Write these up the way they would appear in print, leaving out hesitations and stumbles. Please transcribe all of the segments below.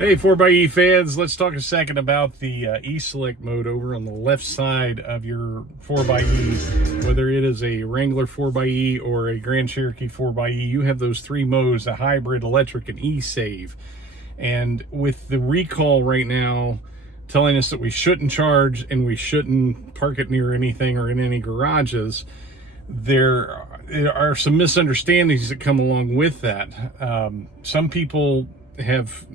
Hey 4xe fans, let's talk a second about the e-select mode over on the left side of your 4xe. Whether it is a Wrangler 4xe or a Grand Cherokee 4xe, you have those three modes: a hybrid, electric, and eSave. And with the recall right now telling us that we shouldn't charge and we shouldn't park it near anything or in any garages, there are some misunderstandings that come along with that. Some people have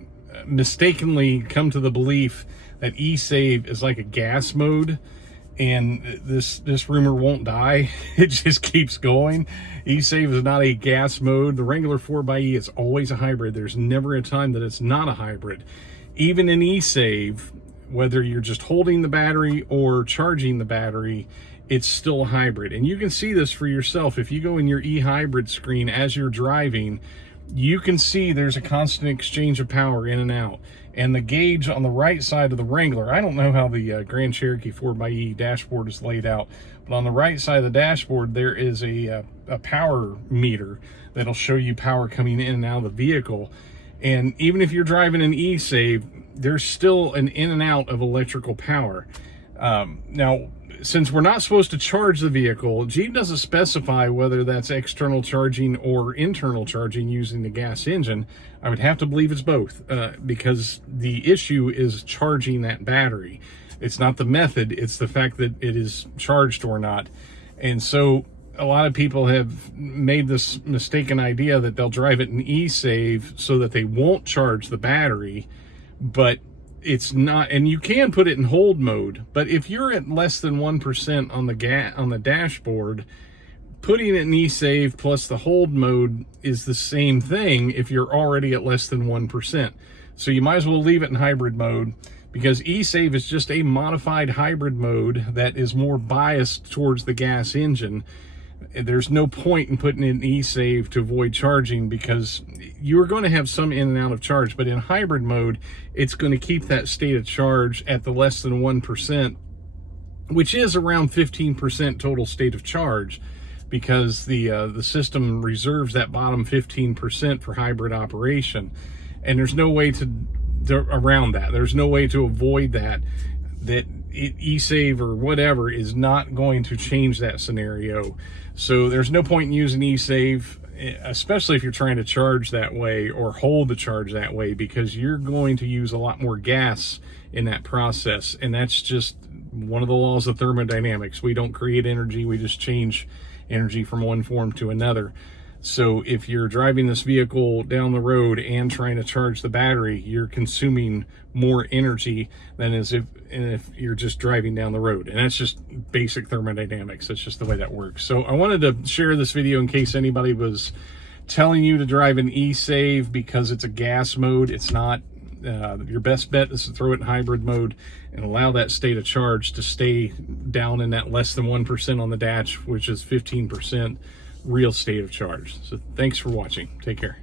mistakenly come to the belief that eSave is like a gas mode, and this rumor won't die. It just keeps going. eSave is not a gas mode. The Wrangler 4xe is always a hybrid. There's never a time that it's not a hybrid. Even in eSave, whether you're just holding the battery or charging the battery, it's still a hybrid. And you can see this for yourself. If you go in your eHybrid screen as you're driving, you can see there's a constant exchange of power in and out. And the gauge on the right side of the Wrangler, I don't know how the Grand Cherokee 4xe dashboard is laid out, but on the right side of the dashboard, there is a power meter that'll show you power coming in and out of the vehicle. And even if you're driving an eSave, there's still an in and out of electrical power. Now, since we're not supposed to charge the vehicle, Jeep doesn't specify whether that's external charging or internal charging using the gas engine. I would have to believe it's both, because the issue is charging that battery. It's not the method, it's the fact that it is charged or not. And so a lot of people have made this mistaken idea that they'll drive it in eSave so that they won't charge the battery, but it's not. And you can put it in hold mode, but if you're at less than 1% on the dashboard, putting it in eSave plus the hold mode is the same thing if you're already at less than 1%. So you might as well leave it in hybrid mode, because eSave is just a modified hybrid mode that is more biased towards the gas engine. There's no point in putting it in eSave to avoid charging, because you're going to have some in and out of charge, but in hybrid mode, it's going to keep that state of charge at the less than 1%, which is around 15% total state of charge, because the system reserves that bottom 15% for hybrid operation. And there's no way to around that. There's no way to avoid that eSave or whatever is not going to change that scenario. So there's no point in using eSave, especially if you're trying to charge that way or hold the charge that way, because you're going to use a lot more gas in that process. And that's just one of the laws of thermodynamics. We don't create energy, we just change energy from one form to another. So if you're driving this vehicle down the road and trying to charge the battery, you're consuming more energy than if you're just driving down the road. And that's just basic thermodynamics. That's just the way that works. So I wanted to share this video in case anybody was telling you to drive an eSave because it's a gas mode. It's not. Your best bet is to throw it in hybrid mode and allow that state of charge to stay down in that less than 1% on the dash, which is 15% real state of charge. So thanks for watching. Take care.